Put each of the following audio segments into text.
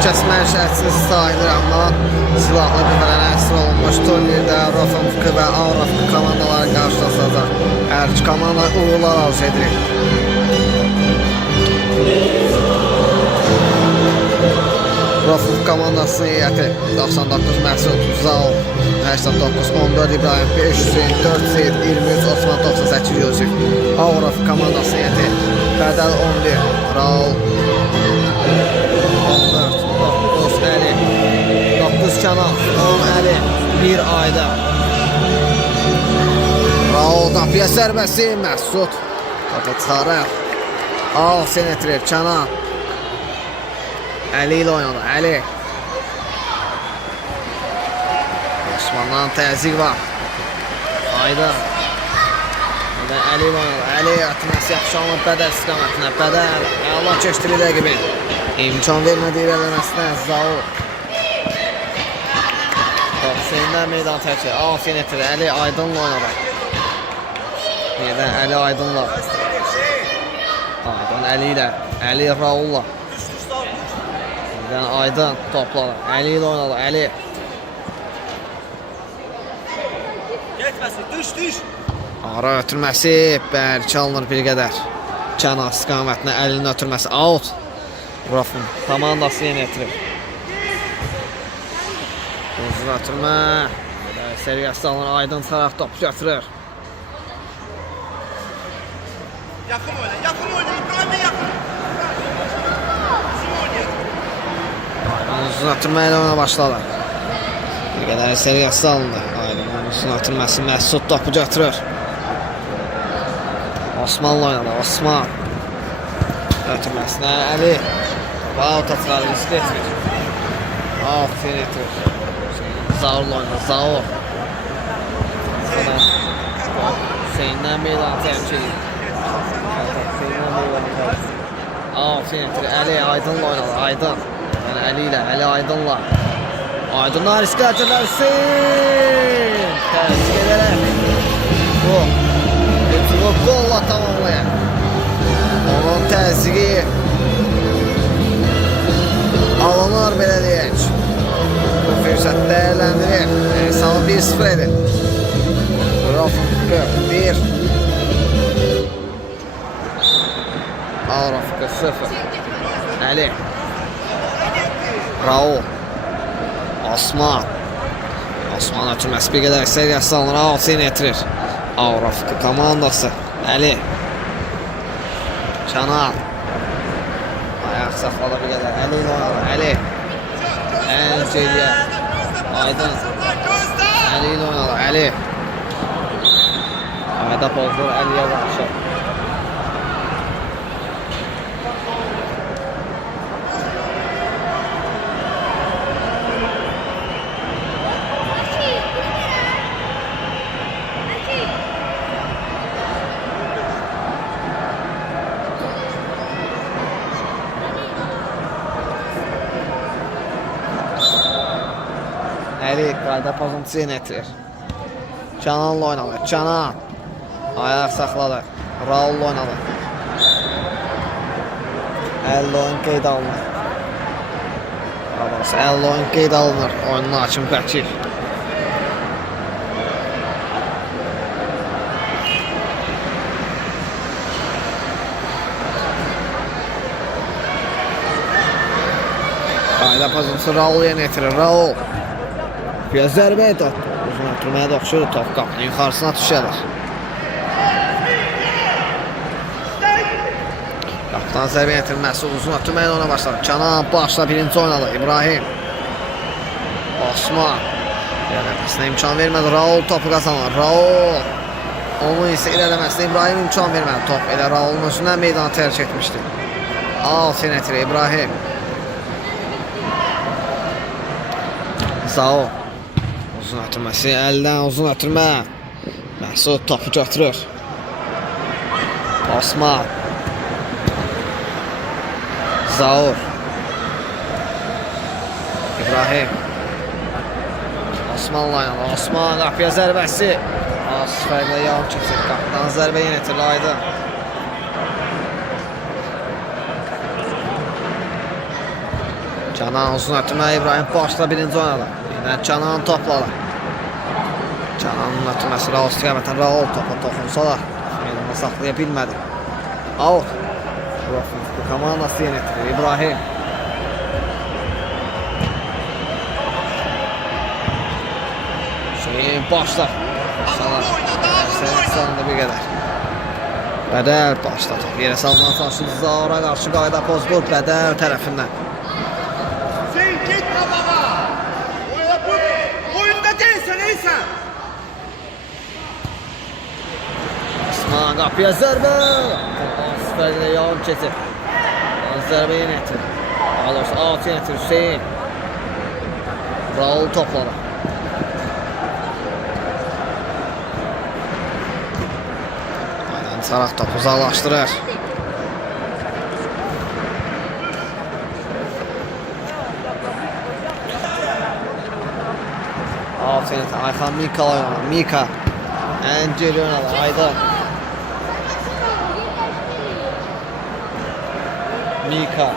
Kəsmə şərtsiz sayılır, amma silahlı qüvvələrə əsir olunmuş turnirdə Rofenfuk və Avrafk komandaları qarşılaşacaq. Hər iki komanda uğurlar arzu edilir. Rofenfuk komandasının heyəti 99 Məsud, Zaur 89, 14 İbrahim, 5 Hüseyin, 4 Seyid, 23 Osman, 98 Yusuf. Avrafk komandasının heyəti Bədəl 11, Raul 14, 9 Əli, 9 Kənan, 10 Əli, 1 Ayda. Raul qapıya sərbəsi, Məsud qapı çıxarır. Al senetrir, Kənan Əli ilə oynadı, Əli. Osmandan təzyiq var. Ayda. Əli ilə oynadı, Əli atması yaxşı alınıb Bədəl istiqamətinə. Bədəl, Allah keçdiri rəqibin. İmkan vermədi irələməsinə Zaur. Hüseyndən meydan tərkir. Aferin etir. Əli Aydınla oynadı. Yerdən Əli Aydınla. Aydın Əli ilə. Əli Raulla. Yerdən Aydın topladı. Əli ilə oynadı. Əli. Getməsin. Düş. Ara ötürməsi. Bərk alınır bir qədər. Kənar istiqamətinə Əlinin ötürməsi. Out. Rofun komandası yeni etirir. Uzun ötürmə. Seriyası alınır. Aydın tərəf top götürür. Yakın oyna. İbrahim'e yakın. Uzun ötürmə ilə oyuna başladı. Bir qədər seriyası alındı. Aydın uzun ötürməsi. Məsud topu götürür. Osmanla oynadı. Osman. Ötürməsinə Əli. Out atılar, risk etmir. Aferin etir. Zaurla oynadı. Zaur. Hüseyndən meydan təmsil. Aferin etir. Əli Aydınla oynadı. Aydın. Yəni Əli ilə. Əli Aydınla. Aydınlar risk etirlər. Hüseyin. Təzyiq edərək. Bu. Hücumu golla tamamlayan. Onun təzyiqi alınır belə deyək. Bu fürsət dəyərləndirir. Hesabı 1-0 edir. Rofenfuk 1. Avrafk 0. Əli. Raul. Osman. Osman ötürməsi bir qədər seriyası alınır. Altını etirir. Avrafk komandası. Əli. Kənan. Ayaq saxladı bir qədər. Əli ilə oynadı. Əli. Ənceliyə. Aydın. Əli ilə oynadı. Əli. Ayda pozdur. Əliyə qarşı. Əli qayda pozuntusu yeni etirir. Kənanla oynadı. Kənan. Ayaq saxladı. Raulla oynadı. Əlli oyun qeyd alınır. Əlli oyun qeyd alınır. Oyunun hakim Bəkir. Qayda pozuntusu Raul yeni etirir. Raul. Bir zərbə et atdı. Uzun ötürməyə də oxşur top qapının yuxarısına düşəlir. Qapıdan zərbə yetirməsi uzun ötürməyə ona başladı. Kənan başla birinci oynadı. İbrahim. Osman. İrələməsinə imkan vermədi. Raul topu qazanır. Raul. Onun isə irələməsinə İbrahim imkan vermədi. Top elə Raulun özündən meydanı tərk etmişdi. Altın etirir İbrahim. Zaur. Uzun ötürməsi, əldən uzun ötürmə. Məsud topu götürür. Osman. Zaur. İbrahim. Osmanla yana. Osman qapıya zərbəsi. Az fərqlə yağım keçir. Qapıdan zərbə yenitir. Aydın. Canan uzun ötürmə İbrahim başla birinci oynadı. Yine Canan topladı. Cananın ötürməsi Raul istiqamətən Raul topa toxunsa da meydana saxlaya bilmədi. Out. Bu komandası yönetilir İbrahim. Şeyin başlar. Salar. Seleksiyonda bir qədər. Bədəl başladı. Yerə salınan saçlı Zaura qarşı qayda pozdur Bədəl tərəfindən. Sen git babama. Oyunda değilsen neysen. Osman qapıya zərbə. Süperlə yavrum keçir. Zərbə yönetir. Daha doğrusu alt yönetir Hüseyin. Raul topladı. Aynen Saraq topu uzaqlaşdırır. Alt yönetir. Ayxan Mika oynadı. Mika. Angeli oynadı. Aydın. Mika.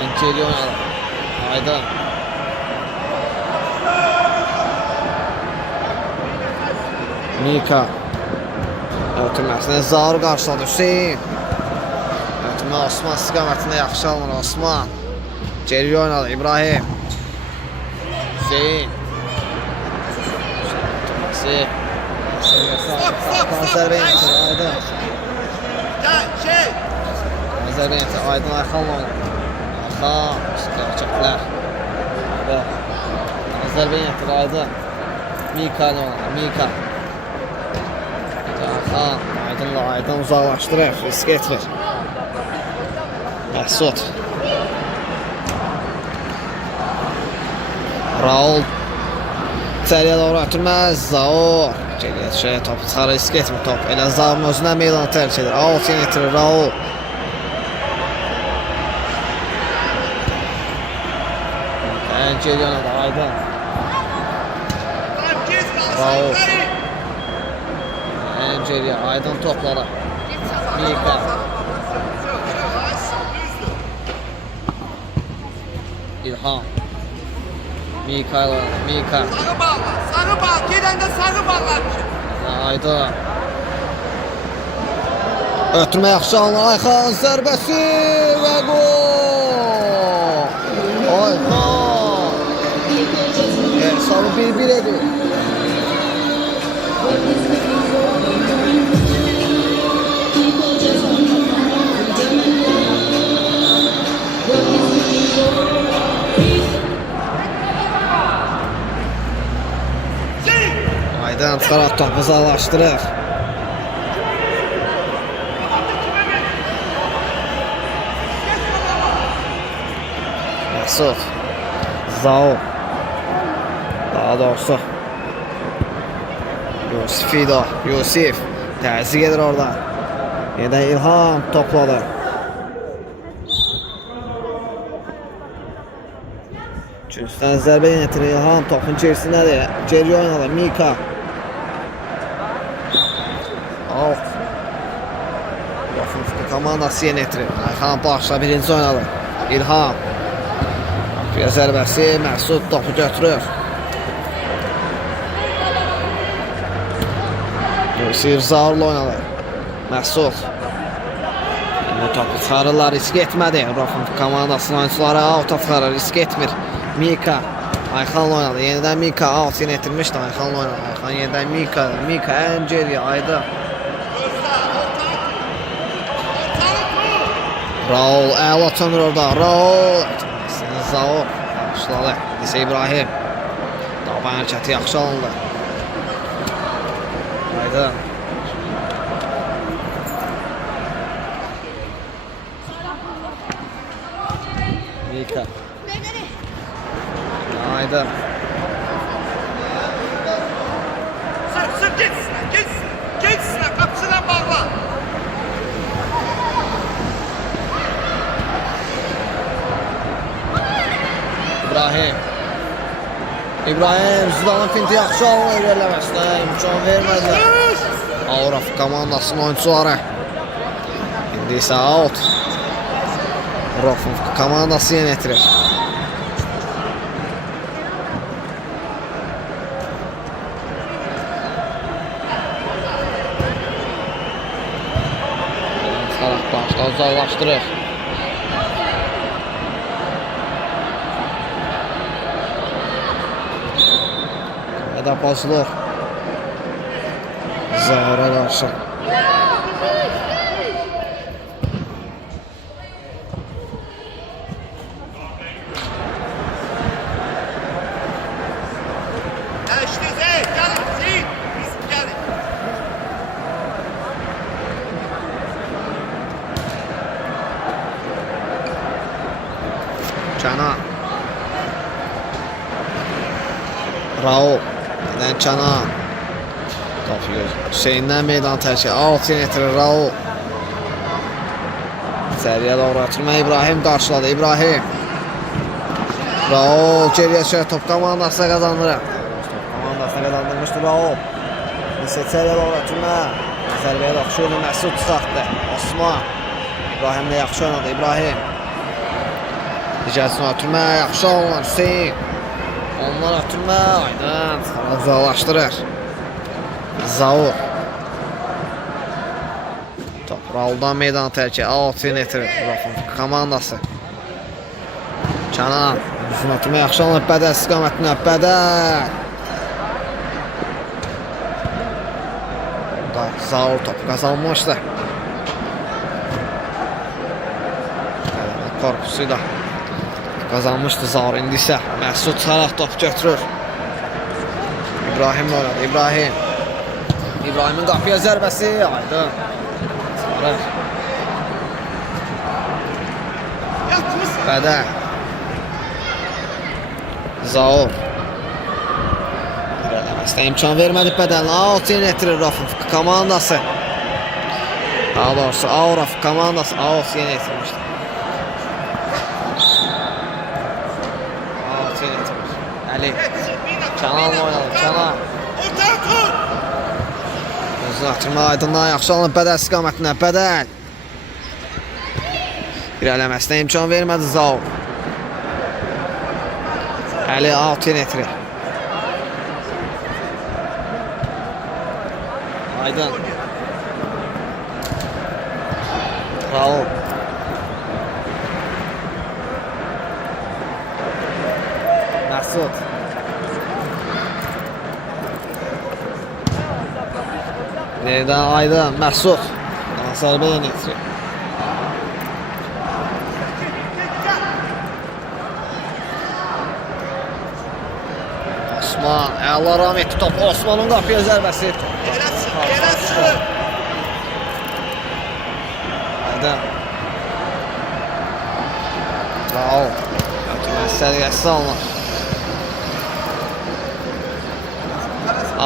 Angeli oynadı. Aydın. Mika. Ötürməsini Zaur qarşıladı Hüseyin. Ötürmə Osman istiqamətində yaxşı alınır Osman. Geri oynadı İbrahim. Hüseyin. Ötürməsi. Zərbə yönetir Aydın. Gel şey. Zərbə yönetir Aydın Ayxanla oynadı. Ayxan. Gerçəklər. Zərbə yönetir Aydın. Mika ile oynadı. Mika. Ayxan. Aydınla Aydın uzaqlaşdırır. Risk etmir. Məsud. Raul. İçəriyə doğru ötürməz. Zaur. Geriyə düşərək topu çıxarır. Risk etmir top. Elə Zaurun özünə meydanı tərk edir. Out yönetirir Raul. Geri oynadı Aydın. Raul. Geriyə Aydın topladı. Mika. İlham. Mika ile oynadı. Mika. Sarı bağla. Sarı bağla. Gelen de sarı bağlamış. Aydın. Ötürmə yaxşı alınır. Ayxan zərbəsi və gol. Ayxan. Hesabı 1-1 edir. Aydın çıxaraq topu uzaqlaşdırır. Məsud. Zaur. Daha doğrusu Yusif təzyiq edir orada. Yenə İlham topladı. Üçüncüdən zərbə yönetilir İlham topun gerisindədir. Geri oynadı Mika. Out. Yoxunuzda komandası yönetirir. Ayxan başla birinci oynadı. İlham. Bir zərbəsi Məsud topu götürür. Yusif Zaurla oynadı. Məsud. Yine topu çıxarırlar, risk etmədi. Rofun komandasının oyuncuları out'a çıxarır, risk etmir. Mika. Ayxanla oynadı. Yenidən Mika out yönetilmişdi. Ayxanla oynadı. Ayxan yenidən Mika. Mika ən geriyə Aydın. Raul əla tönür orada. Raul. Zaur. Başladı. Lise İbrahim. Daban hərəkəti yaxşı alındı. Aydın. Mika. Aydın. Sır gitsin. Gitsin. Gitsin. Kapısına bağla. İbrahim. İbrahim Zidanın finti yaxşı alınır irəliləməsinə. İmkan vermədilər. Avraf komandasının oyuncuları. İndi isə out. Rofun komandası yenə itirir. Taraf başda uzaqlaşdırır. Ya da pozulur. Zahra qarşı. Ya işte Zeyd, gelin Zeyd. Biz gelin. Cana. Raul. Neden Cana? Top göz. Hüseyin'den meydan tercih. 6 yönetilir Raul. Seriye doğru açılma İbrahim karşıladı. İbrahim. Raul geriye şöyle top komandasına kazandırır. Top komandasına kazandırmıştı Raul. Neyse seriye doğru açılma. Zərbeye yaxşı oynadı. Məsud çıxartdı. Osman. İbrahim de yaxşı oynadı. İbrahim. Dicəsin ötürmə. Yaxşı onlar Hüseyin. Onlar ötürmə. Aynen. Uzaqlaşdırır. Zaur. Top Raul'dan meydan tercih. 6 yönetirir. Komandası. Canan. Uzun atımı yaxşı alınır. Bədəl istiqamətinə. Bədəl. Zaur top kazanmıştı. Korpusuyla kazanmıştı Zaur. İndi isə Məsud çıxaraq top götürür. İbrahim oynadı. İbrahim. İbrahimin qapıya zərbəsi. Aydın. Sarır. Yatmışsın. Bədəl. Zaur. İstə imkan vermədi Bədəl. 6 yönetirir Rofun komandası. Daha doğrusu Auraf komandası 6 yönetirmişdi. 6 yönetirmiş. Ali. Canan oynadı. Canan. Ortaya tur. Uzun atırma Aydından yaxşı alınıb Bədəl istiqamətinə. Bədəl. İrələməsinə imkan vermədi Zaur. Ali 6 yönetirir. Aydın. Raul. Məsud. Nereden Aydın? Məsud. Zərbə yenə itirir. Osman. Əla ram etdi top. Osman'ın qapıya zərbəsi. Yerəsin, yerəsin. Aydın. Raul. Götürmə səriyyəsi alınır.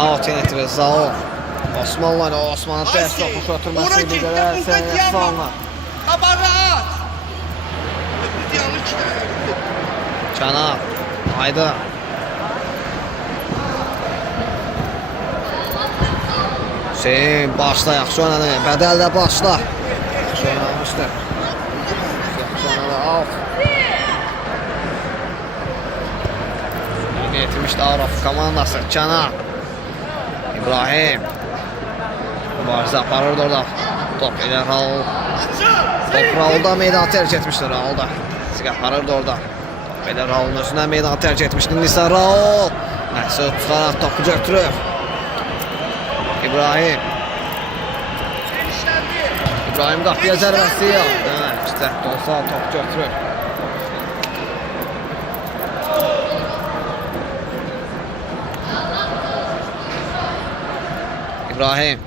Out yönetilir Zaul. Osman'la ile Osman'ın ters topu götürməsi bir qədər səriyyəsi alınır. Qabağa at. Bir yanlış ki. Canan. Aydın. Hüseyin başla yaxşı oynadı. Bədəl də başla. Yaxşı oynamışdı. Yaxşı oynadı. Al. Yine yetirmişdi Auraf komandası. Canan. İbrahim. Mübarizə aparırdı orada. Top elə Raul. Top Raul'da meydanı tercih etmişdi. Raul'da. Sık aparırdı orada. Top elə Raul'un özündən meydanı tercih etmişdi. Nisa Raul. Məsud tutaraq topu götürür. İbrahim. İbrahim qapıya zərbəsi yaptı. Cəhd olsa top götürür. İbrahim.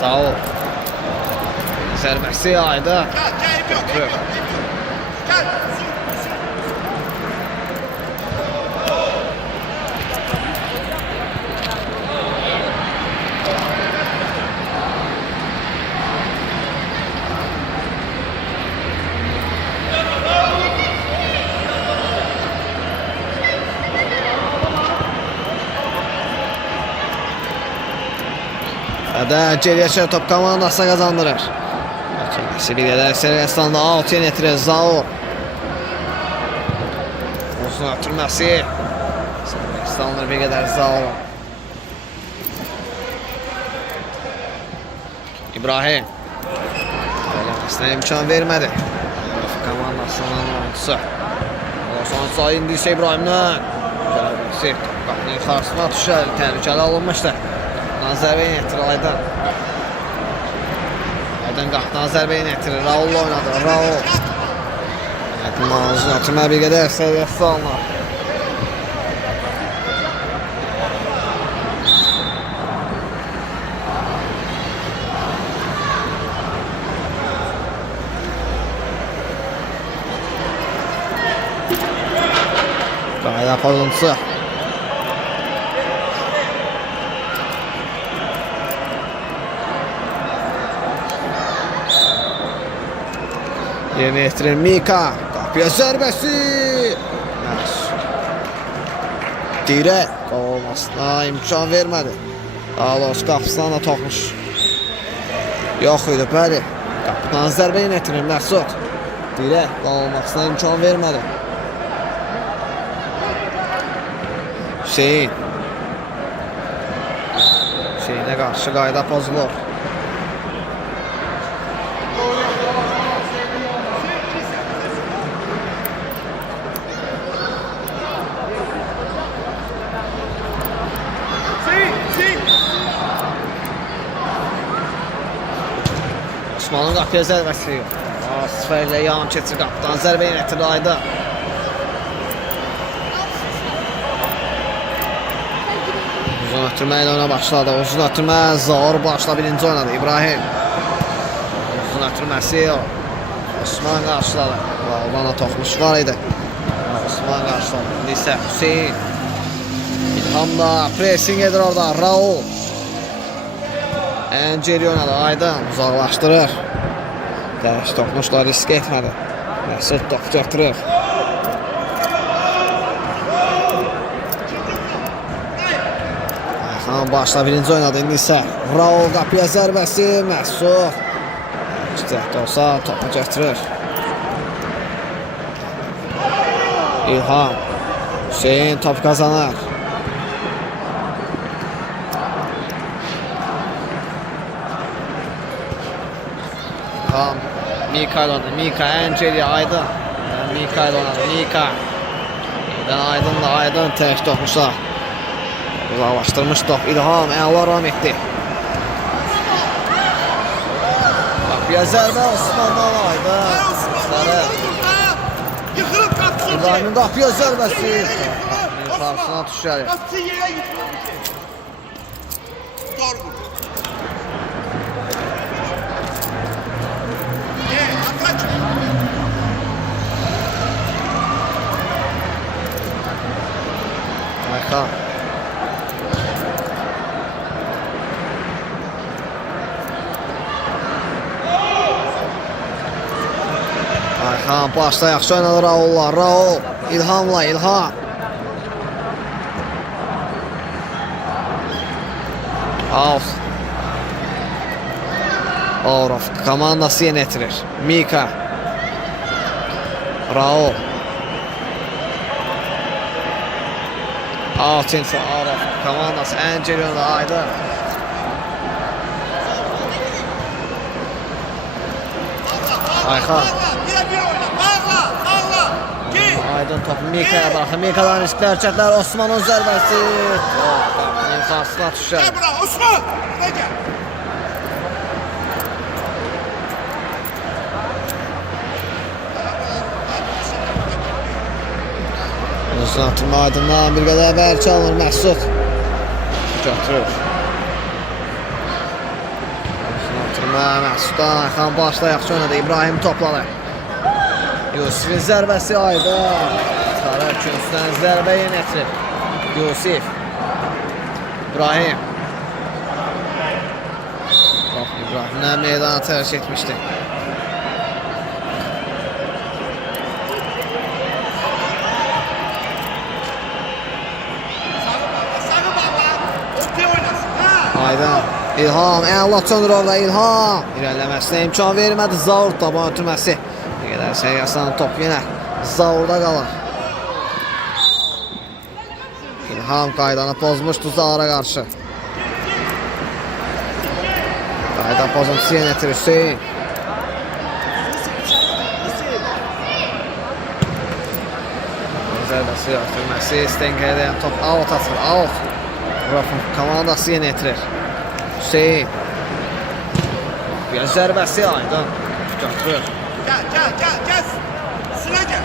Sağ ol. Zərbəsi ayda. Gel. Gel. Hadi geriye çevirip top komandasına kazandırır. Messi bir yerler Serestanda 6'ya getirir Zaur. Uzun ötürməsi. Serestanda bir qədər Zaur. İbrahim. Böyləməsinə imkan vermədi. Komandasının oyuncusu. Sonra indi ise İbrahim'den. Qapının karşısına düşer. Təhlükəli alınmışdı. Nazərbəyin ettirir Aydan. Aydan qapıdan zərbəyin ettirir. Raul oynadı. Raul. Manzun atırma bir qədər səviyyəsi alınır. Qayda pozuntusu. Yeni ettirir Mika. Kapıya zərbəsi. Dirək. Qol olmasına imkan vermədi. Alos qapısından da toxmuş. Yox idi, bəli. Qapıdan zərbə yeni ettirir Məsud. Dirək. Qol olmasına imkan vermədi. Hüseyin. Hüseyinə qarşı qayda pozulur. Osman'ın qapıya zərbəsi yox. Sferlə yan keçir qapıdan zərbə yeni ettirir Ayda. Uzun ötürmə ilə ona başladı. Uzun ötürmə Zaur başla birinci oynadı. İbrahim. Uzun ötürməsi yox. Osman qarşıladı. Oradan da toxmuş var idi. Osman qarşıladı. İndi Hüseyin. İlham da pressing edir orada. Raul. Enceli oynadı. Aydan uzaqlaşdırır. Dəş toxmuşlar risk etmədi. Məsud top götürür. Ayxan başla birinci oynadı. İndi isə Raul qapıya zərbəsi. Məsud. İhtiyatda olsa topu götürür. İlham. Hüseyin top kazanır. Mika oynadı. Mika Enceli Aydın. Mika oynadı. Mika. Aydın da Aydın tək toxmuşlar. Uzaqlaşdırmış top. İlham əla ram etdi. Qapıya zərbə Osman'dan Aydın. İbrahim'in qapıya zərbəsi. Qarşısına düşər. Ayxan. Ayxan başda yaxşı oynadı Raul'la. Raul. İlhamla İlham. Out. Orov komandası yeni etirir. Mika. Raul. Altinsa Araf komandası Enceli'nin Aydın. Ayxan. Aydın topu Mika'ya bırakır. Mika'dan riskli hərəkətlər. Osman'ın zərbəsi. Qapının qarşısına düşər. Osman! Uzatma Aydın'dan bir qədər bərk alınır Məsud. Götürür. Uzatma Məsud'dan Ayxan başla yaxşı oynadı. İbrahim topladı. Yusuf'in zərbəsi Aydın. Sarı künsdən zərbə yönətir. Yusuf. İbrahim. İbrahim'dən meydana tərk etmişdi. Aydın. İlham, əla Çöndürov da İlham. İrəliləməsinə imkan vermədi. Zaur taban ötürməsi. Bir qədər səviyyəsindən top yenə Zaurda qalır. İlham qaydanı pozmuşdu Zaura qarşı. Qayda pozuntusu yenə etir Hüseyin. Zərbəsi ötürməsi. Stenkəyə top out atır. Out. Rafın komandası yenə etirir. Hüseyin. Bir zərbəsi Aydın. Götürür. Gel. Sıra gel.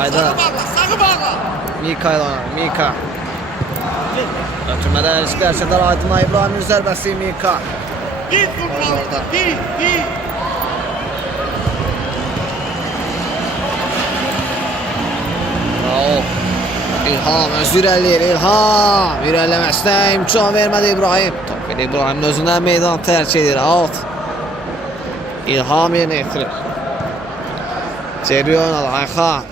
Aydın. Sarı bağla. Mika ile oynar. Mika. Ötürmədən risklər çəkər Aydın'a. İbrahimin zərbəsi Mika. Bir vurmalı. Bir. Bravo. İlham öz irəliyir. İlham. İrəliləməsinə imkan vermədi İbrahim. Top elə İbrahimin özündən meydan tərk edir. Out. İlham yerinə yetirir. Ceri oynadı Ayxan.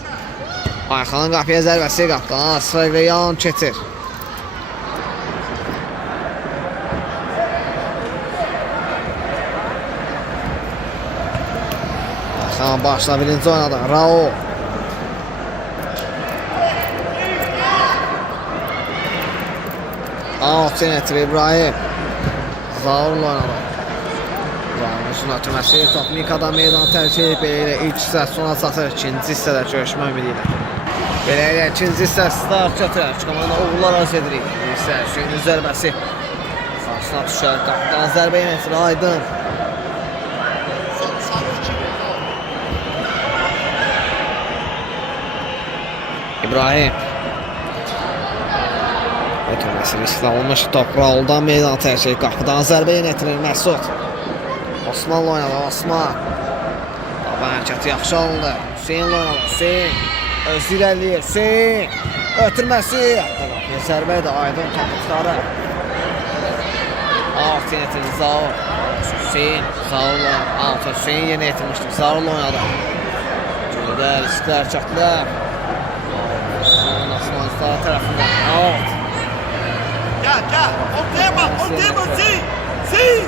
Ayxanın qapıya zərbəsi qapdan. Sırayla yan keçir. Ayxan başla birinci oynadı. Raul. Out yönetir İbrahim. Zaurla oynadı. İbrahim'in üstün ötürməsi. Top Mika'dan meydan tərk edib. Belə ilk hissə sona çatır. İkinci hissədə görüşmə ümidi ilə. Belə ikinci hissə start çatır. Komanda uğurlar arz edirik. İlsə Hüseynin zərbəsi. Saçına düşər. Qapıdan zərbə yönetir Aydın. İbrahim. Ötürməsi riskli olmuş. Top Raul'dan meydan tərk edib. Qapıdan zərbə yönetilir Məsud. Osmanlı oynadı. Osman. Taban hərəkəti yaxşı alındı. Hüseyin oynadı. Hüseyin. Öz irəliyir. Hüseyin. Ötürməsi. Bir zərbə idi. Aydın topu tutarı. Alt yönetildi Zaur. Hüseyin. Zaur'la. Alt Hüseyin yeni yetirmişdi. Zaur'la oynadı. Cüdə risklər çəkdilər. Nasıl oyuncular tərəfindən. Alt. Gel. Ortaya bak. Sil.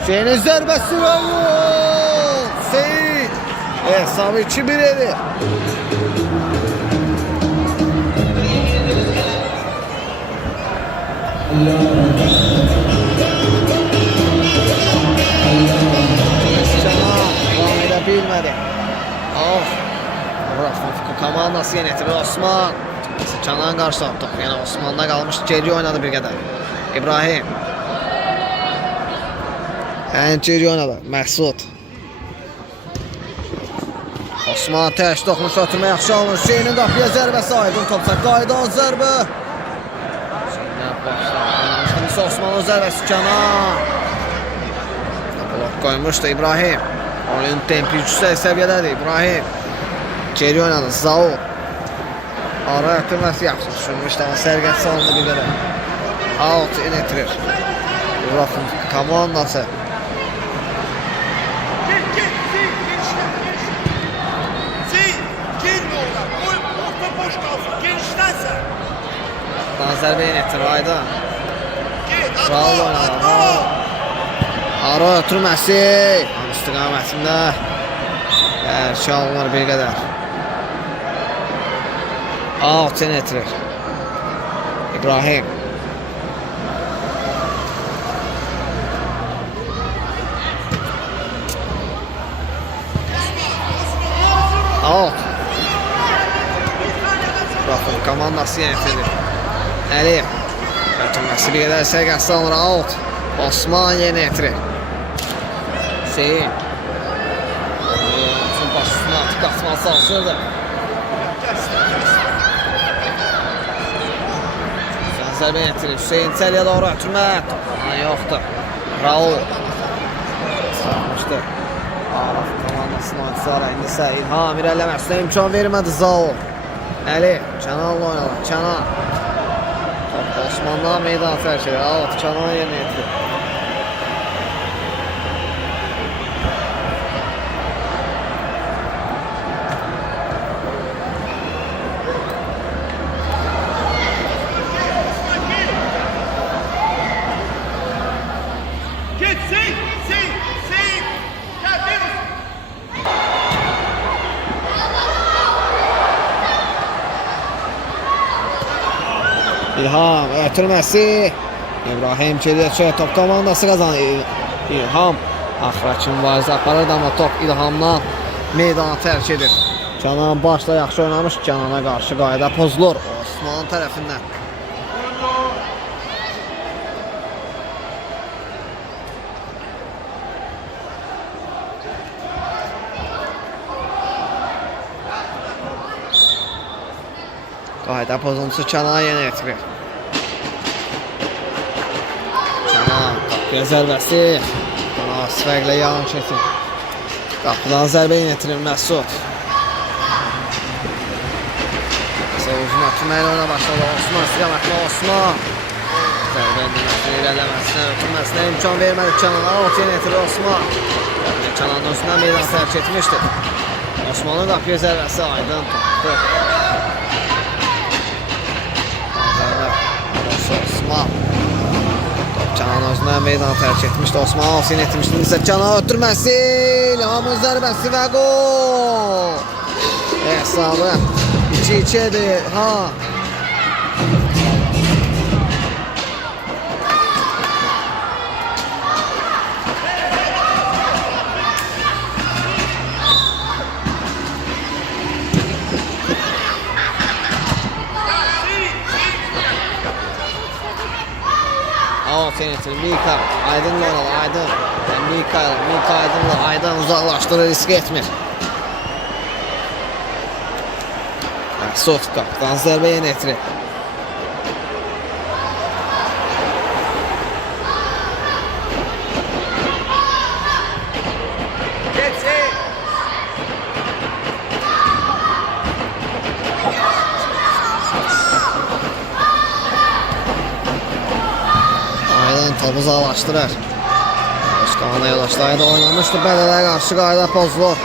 Hüseyin'in zərbəsi və gol! Hüseyin! Hesabı 2-1 edir. Canan devam edə bilmədi. Rafın komandası yönetilir Osman. Canan qarşıladı top. Yəni Osman'da qalmış. Geri oynadı bir qədər. İbrahim. Geri oynadı. Məsud. Osman tək toxunuş ötürmə yaxşı alınır. Hüseynin qapıya zərbəsi Aydın topsa. Qaydan zərbə. Oynamışdı. Osman'ın zərbəsi Canan. Blok qoymuşdu İbrahim. Oyun tempi yüksək səviyyədədir İbrahim. Geri oynadı Zaur. Ara ötürməsi yaxşı düşünmüşdü ama sərqət salındı bir qədər. Out yönetilir. Rafın komandası. Zərbə yönetir Aydın. Raul oynadı. Ara ötürməsi. İstiqamətində. Şah olunur bir qədər. Out yönetilir. İbrahim. Out. Rafın komandası yönetilir. Əliyev. Ötürməsi bir qədər sərqəsi alınır. Out. Osman yeni yetirir. Hüseyin. Üçün başısına artıq qaçmalı çalışırdı. Zərbə yetirir. Hüseyin içəriyə doğru ötürmə. Toplanan yoxdur. Raul. Sarmışdı. Araf komandasının oyuncuları. İndi isə İlham irəliləməsinə imkan vermədi Zaur. Əli. Kənanla oynadı. Kənan. Osman'dan meydan tərk edir. Out Canan yerinə yetirir. Git Seyit. Seyit. Seyit. Gel Yunus. İlham ötürməsi. İbrahim geriyə çıxır. Top komandası qazanır. İlham Axraçın varsa aparır ama top İlhamdan meydana tərk edir. Canan başla yaxşı oynamış. Canana qarşı qayda pozulur Osman tərəfindən. Qayda pozuntusu Canana yenə etirir. Canan qapıya zərbəsi.Nas fərqlə yan keçir. Qapıdan zərbə yenə etirir Məsud. Uzun atılmayla ona başladı Osman, istiqamətli Osman. Zərbə indirməsini, irələməsinə, ötürməsinə imkan vermədi Canana. Out yenə etirir Osman. Cananın özündən meydan tərk etmişdir. Osmanın qapıya zərbəsi aydın topdur. Osman. Canan özündən meydan tərk etmişdi. Osman out yenə etmişdi. İsə Canan ötürməsi. İlhamın zərbəsi və gol. Hesabı 2-2'dir. Ha. Senator Mika Aydın'la Aydın. Mika Aydın'la Aydın uzaklaştırır, risk etmir. Soft kaptan zərbə yenə etirir. Aydın topu uzaqlaşdırır. Özkan'a yolaşlaydı, oynamışdı. Bədələ qarşı qayda pozulur.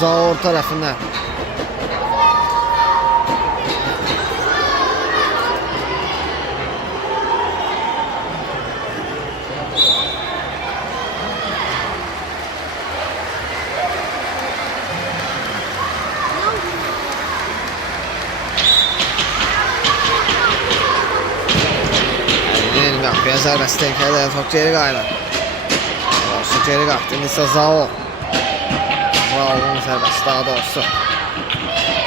Zaur tərəfindən. Qapıya zərbəsi təhlükədə top geri qayılır. Doğrusu geri qalxdı. Nisa Zaur. Raul'un zərbəsi daha doğrusu.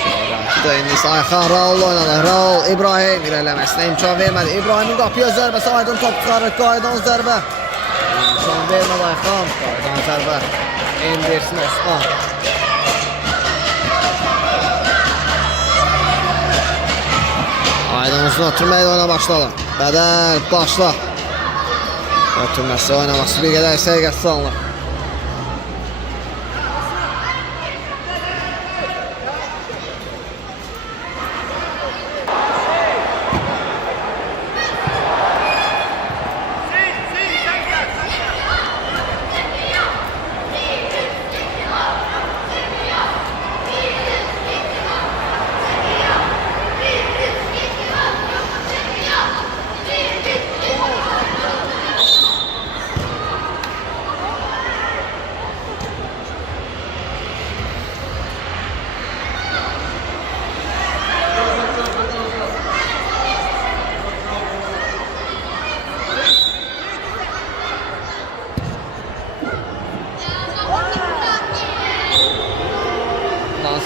Geri qalxdı. Nisa Ayxan Raul oynadı. Raul İbrahim irələməsinə imkan vermədi. İbrahimin qapıya zərbəsi aydın top çıxarır. Qaydan zərbə. İmkan vermədi Ayxan. Qaydan zərbə. Endirsin Osman. Aydın uzun ötürməklə oyuna başladı. Bədəl başla. Ötürməsi oynaması bir qədər sərgəsi salınır.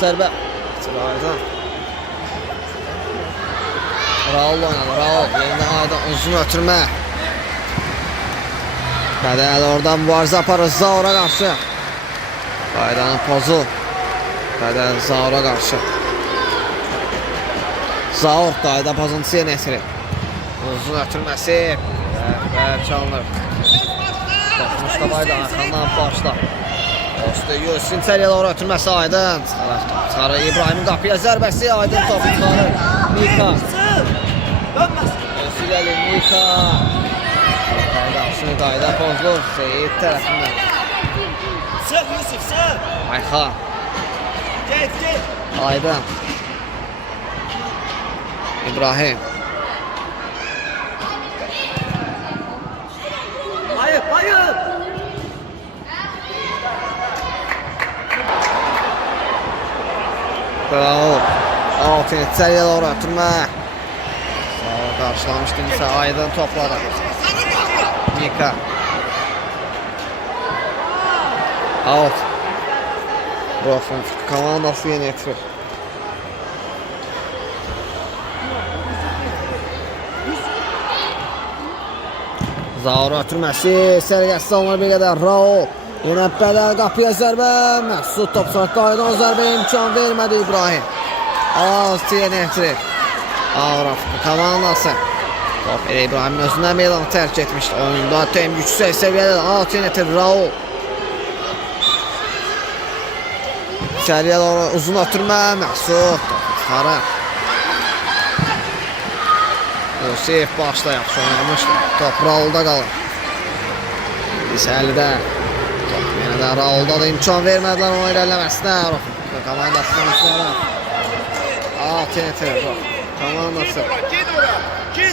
Zərbə. Aydın. Raul oynadı. Raul. Yerindən Aydın uzun ötürmə. Bədəl oradan mübarizə aparır Zaur'a qarşı. Aydanın pozu. Bədəl Zaur'a qarşı. Zaur qayda pozuntusu yenə etirir. Uzun ötürməsi. Bərber çalınır. Toxmuş da Aydan arxandan başlar. Dostu Yusuf'un içəriyə doğru ötürməsi Aydın. Çıxarır İbrahimin qapıya zərbəsi. Aydın topu çıxarır. Mika. Özüləli Mika. Qaydasını qayda pozulur. Seyid tərəfindən. Sıx Yusuf, sıx. Ayxan. Get. Aydın. İbrahim. Hayır. Bravo. Altın içeriye doğru ötürme. Sağ karşılamıştım ise Aydın topladı. Mika. Out. Rofun komandası yeni etirir. Zaur ötürməsi, sərgəsi alınır bir qədər. Raul. Yine pedal kapıya zərbə. Məsud top sarkaydan zərbə imkan vermədi İbrahim. Altıya nehtirir. Avraf komandası. Top İbrahim'in özündən meydanı tərk etmişdi. Oyunda tem yüksək səviyyədə. Altıya nehtirir Raul. İçeriye doğru uzun ötürmə. Məsud top çıxarır. Yusif başda yaxşı oynamışdı. Top Raul'da qalır. İsəlidə. Top yenə də Raul'da da imkan vermədilər onu irəliləməsinə. Komandasından sonra. TNT komandası.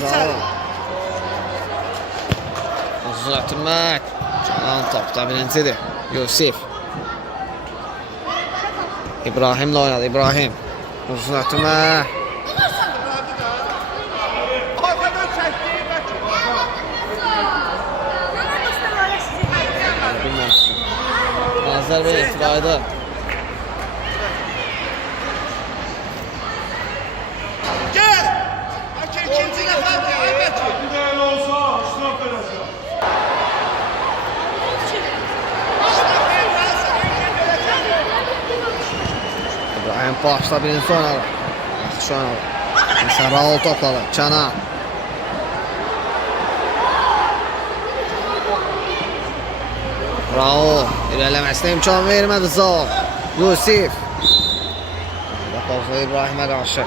Zaur. Uzun ötürmək. Canan topda birincidir. Yusif. İbrahim'le oynadı. İbrahim. Uzun ötürmək. Nazar Bey itiraydı. Gel! Bakın ikinci defa da Ahmet. Bir değerli olsa iştah vereceğim. İbrahim başla birinci oynadı. Yaxşı oynadı. Mesela Raul topladı. Canan. Raul ilerlemesine imkan vermedi Zaur. Yusif. Yapazlı İbrahim'e karşı.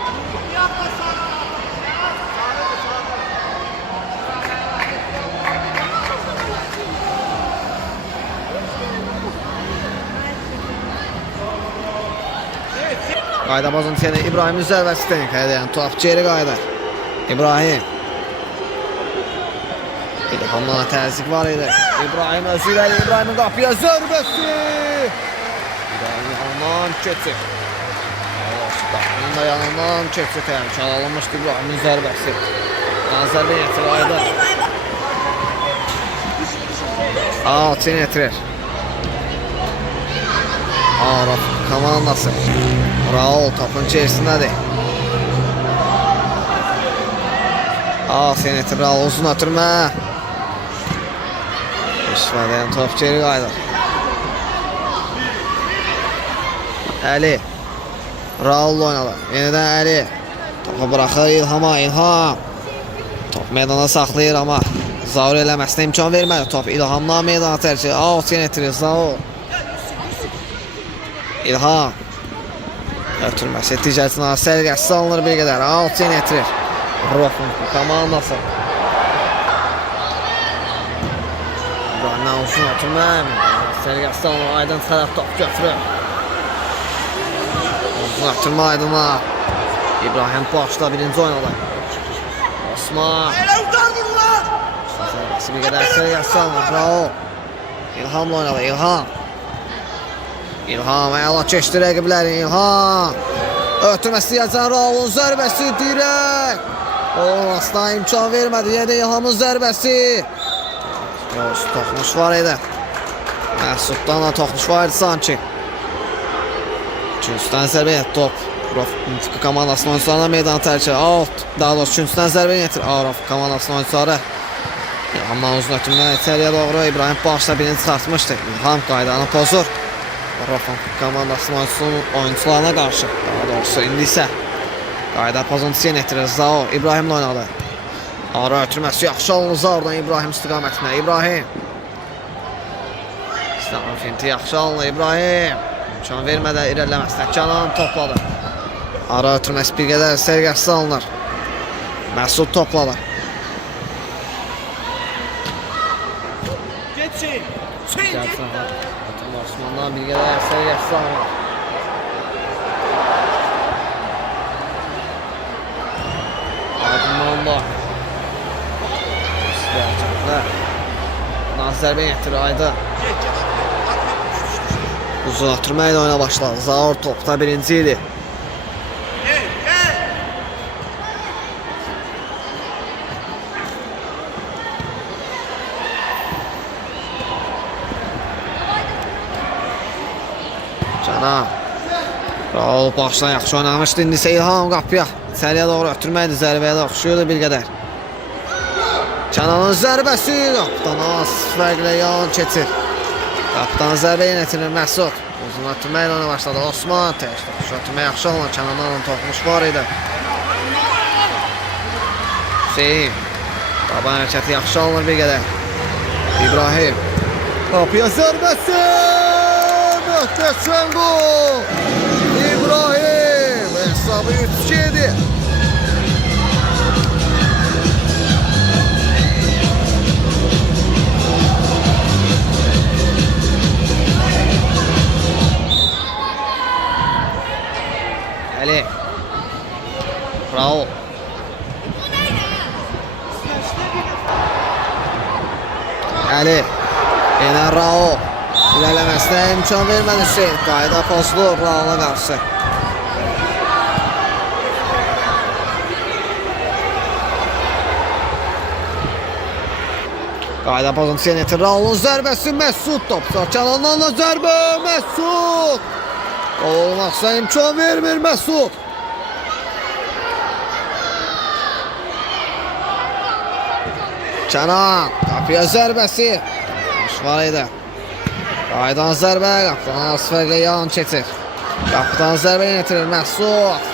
Qayda bozuntu yenə İbrahimin zərbəsi təhlükəlidir. Tuhaf geri qayda. İbrahim. İlhamdan təzyiq var idi. İbrahim özü irəli. İbrahimin qapıya zərbəsi. İbrahim yanından keçir. Qapının da yanından keçir. Təhlükəli alınmışdı İbrahimin zərbəsi. Nazar Bey yetiraydı. Altın yetirir. Araf komandası. Raul topun içerisindədir. Altın yetirir. Raul uzun ötürmə. İşvədən top geri qaydır. Əli. Raul oynadı. Yenidən Əli. Topu bıraxır İlhama. İlham. Top meydana saxlayır amma Zaur eləməsinə imkan vermədi. Top İlhamdan meydana tərcih. Altın yetirir Zaur. İlham. Ötürməsi ticəsinə sərgəsi salınır bir qədər. Altın yetirir. Rofun komandası. İbrahim'den uzun ötürməm. Sərgəsi salınır. Aydın tərəf top götürür. Uzun ötürmə Aydın'a. İbrahim başda birinci oynadı. Osman. Sərgəsi bir qədər sərgəsi salınır. Raul. İlhamla oynadı. İlham. İlham əla keçdi rəqiblərin. İlham. Ötürməsi yəcən Raul'un zərbəsi dirək. Asla imkan vermədi. Yenə İlhamın zərbəsi. Toxunuş var idi. Məsuddan da toxunuş var idi sanki. Üçüncüdən zərbə yetir top. Rofun komandasının oyuncularına meydanı tərcih. Alt. Daha doğrusu üçüncüdən zərbə yetir. Araf komandasının oyuncuları. İlhamdan uzun ötürmə içəriyə doğru. İbrahim başla birini çıxartmışdı. İlham qaydanı pozur. Rofun komandasının oyuncularına qarşı. Daha doğrusu indi isə qayda pozuntusu yetirir. Zaur İbrahim'le oynadı. Ara ötürməsi yaxşı alınır Zaur'dan İbrahim istiqamətində. İbrahim. İslamın finti yaxşı alınır İbrahim. İmkan vermədən irəliləməsinə Canan topladı. Ara ötürməsi bir qədər sərgəsi alınır. Məsud topladı. Geçin. Osman'dan bir qədər sərgəsi alınır. Aydınlanma. Nazar Bey yetirir Ayda. Uzun ötürməklə oyuna başladı. Zaur topda birinci idi. Canan. Raul başdan yaxşı oynamışdı. İndi isə İlham qapıya. İçəriyə doğru ötürməkdir. Zərbəyə də oxşuyurdu bir qədər. Cananın zərbəsi. Qapıdan az fərqlə yan keçir. Qapıdan zərbə yönetilir Məsud. Uzun ötürməklə ona başladı. Osman tək toxuş ötürmək yaxşı olan. Cananın toxmuş var idi. Hüseyin. Qaban hərəkəti yaxşı alınır bir qədər. İbrahim. Qapıya zərbəsi. Möhtəşəm gol. İbrahim. Hesabı 3-2'ydi. Ali. Raul. Ali. Yine Raul. İlerlemesine imkan vermedi Hüseyin. Qayda pozdu Raul'a qarşı. Qayda pozuntusu yönetir. Raul'un zərbəsi Məsud topsa. Canan'dan da zərbə Məsud. Gol olmaqsa imkan vermir Məsud. Canan. Qapıya zərbəsi. Var idi. Qaydan zərbə. Qapıdan asfərlə yan keçir. Qapıdan zərbə yönetilir Məsud.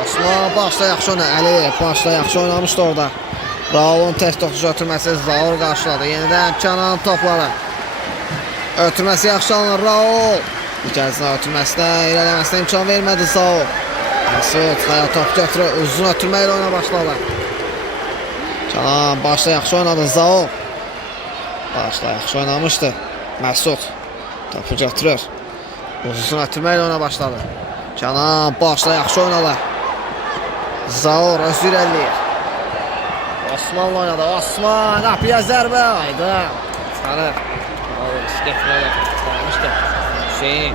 Osman başda yaxşı oynadı. Əli başda yaxşı oynamışdı orada. Raul'un tək toxuş ötürməsi Zaur qarşıladı. Yenidən Canan topladı. Ötürməsi yaxşı alınır Raul. İkərisinə ötürməsinə, irələməsinə imkan vermədi Zaur. Məsud xaya top götürür. Uzun ötürməklə oyuna başladı. Canan başda yaxşı oynadı Zaur. Başda yaxşı oynamışdı. Məsud topu götürür. Uzun ötürməklə oyuna başladı. Canan başda yaxşı oynadı. Zaur öz irəliyir. Osman'la oynadı. Osman qapıya zərbə. Haydi. Çıxarır. Getməyə çıxarmışdı. Hüseyin.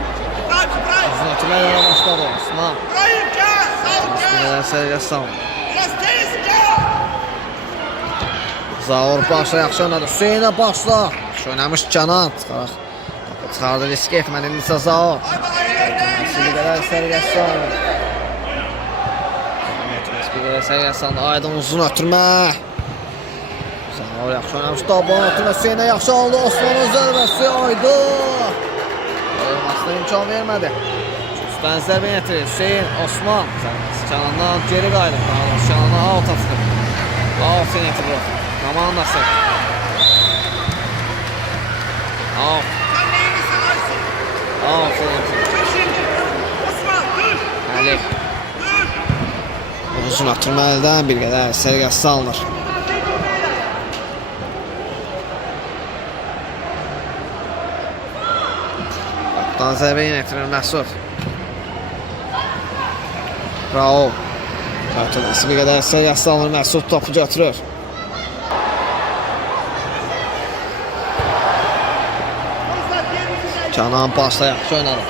Uzun ötürməklə oyuna başladı. Osman. Bismillah sərgə sağ. Zaur başla yaxşı oynadı. Hüseyinə başla. Yaxşı oynamış Canan. Çıxaraq. Çıxardı risk etmədi. İndisə Zaur. Bir qədər sərgə sağ. Bir qədər sərgə sağ. Aydın uzun ötürmə. Zaur yaxşı oynamış. Daban ötürmə. Hüseyinə yaxşı aldı. Osman'ın zərbəsi. Aydı. Olmasına imkan vermədi. Üstdən zərbə yetirir. Hüseyin, Osman. Canan'dan geri qaydı. Canan'dan out atdı. Out yetirir. Komandası. Out. Out yetirir. Ali. Uzun atırma əldən bir qədər sərgəsi salınır. Qapıdan zərbə yönetilir Məsud. Raul. Götürməsi bir qədər sərgəsi salınır. Məsud topu götürür. Canan başla yaxşı oynadı.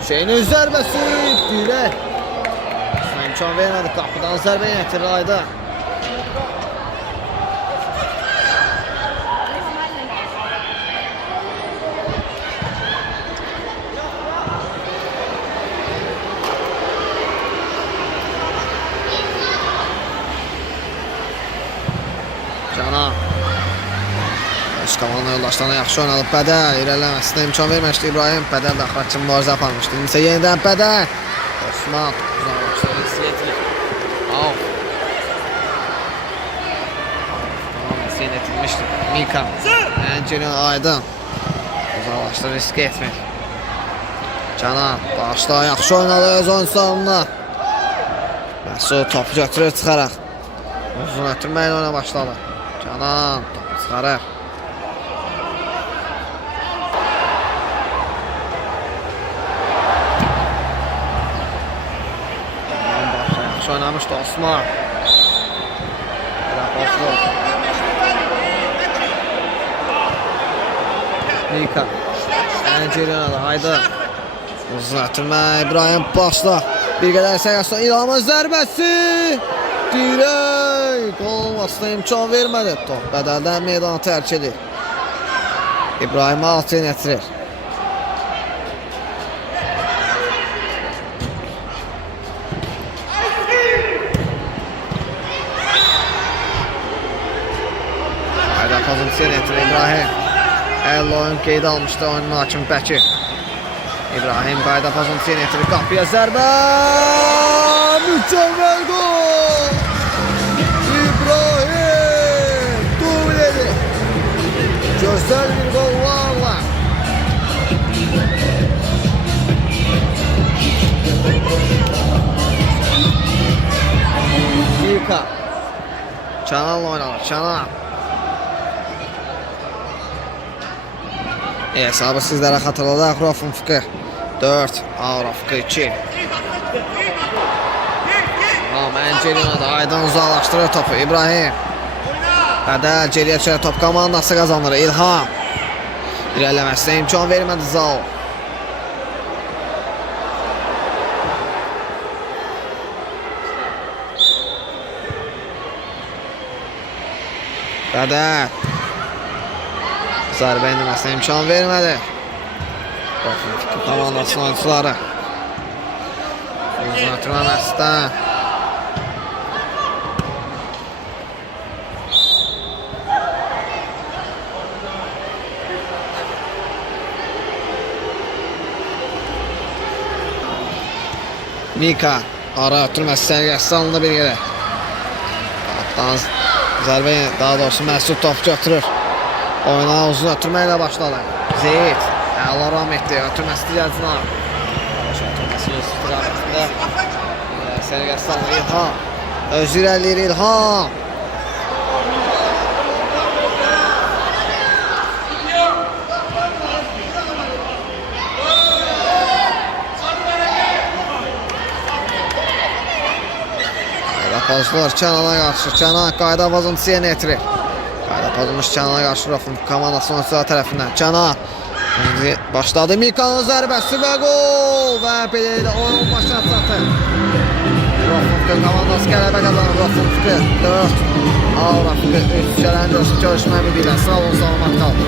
Hüseyin'in zərbəsi dilə. İmkan vermədi. Qapıdan zərbə yönetilir Ayda. Canan. Komanla yoldaşlarına yaxşı oynadı. Bədəl irəliləməsinə imkan verməmişdi İbrahim. Bədəl də axıratçı mübarizə aparmışdı. İndi isə yenidən Bədəl. Osman uzaqlaşdı. Yetirir. Al. Hüseyin etilmişdi. Mika. Əncinin Aydın. Uzaqlaşdı. Risk etmir. Canan başda yaxşı oynadı öz oyun sahasında. Məsud topu götürür çıxaraq. Uzun ötürməklə oyuna başladı. Canan topu çıxarır. Oynamışdı Osman. Mika. Mənceliyona da haydi. Uzatma İbrahim başla. Bir qədər səyasdan İlhamın zərbəsi. Dirək. Qol olmasına imkan vermədi. Top bədəldən meydanı tərk edir. İbrahim altı yönetirir. Hayda pozisyon yönetirir İbrahim. El oyun qeydə almışdı oyunun hakimi Bəkir. İbrahim qayda pozisyon yönetirir. Qapıya zərbə. Mükəmməl gol. İbrahim dubl edir. Gözəl bir gol varla. Mika. Çananla oynanır. Çanan. Hesabı sizlərə xatırladaq. Rafın Fıqı 4, Avra Fıqı 2. Mənceliyona da Aydın uzaqlaşdırır topu. İbrahim. Bədəl geriyə çəkir top komandası qazanır. İlham. İrəliləməsinə imkan vermədi Zal. Bədəl. Zərbə indirməsinə imkan vermədi. Komandasının oyuncuları. Uzatma Məstan. Mika ara ötürməsi sərgəsi alındı bir yerə. Kaptan zərbə, daha doğrusu Məsud top götürür. Oyuna uzun ötürmə ilə başladı. Zeyid əla ram etdi. Ötürməsi digərcinə. Ötürməsi öz istiqamətində. Sərgəsi alındı İlham. Öz irəliyir İlham. Pozulur Kənana qarşı. Kənan qayda pozuntusu yerinə yetirir. Qayda pozulmuş Kənana qarşı Rafın komandasının oyuncuları tərəfindən. Kənan başladı. Mikanın zərbəsi və gol. Və belə ilə oyun başına çatır. Rafın komandası qələbə qazanır. Rafın 4, Avra 3 gələn görüşmək ümidilə. Sağ olun, salamat qalın.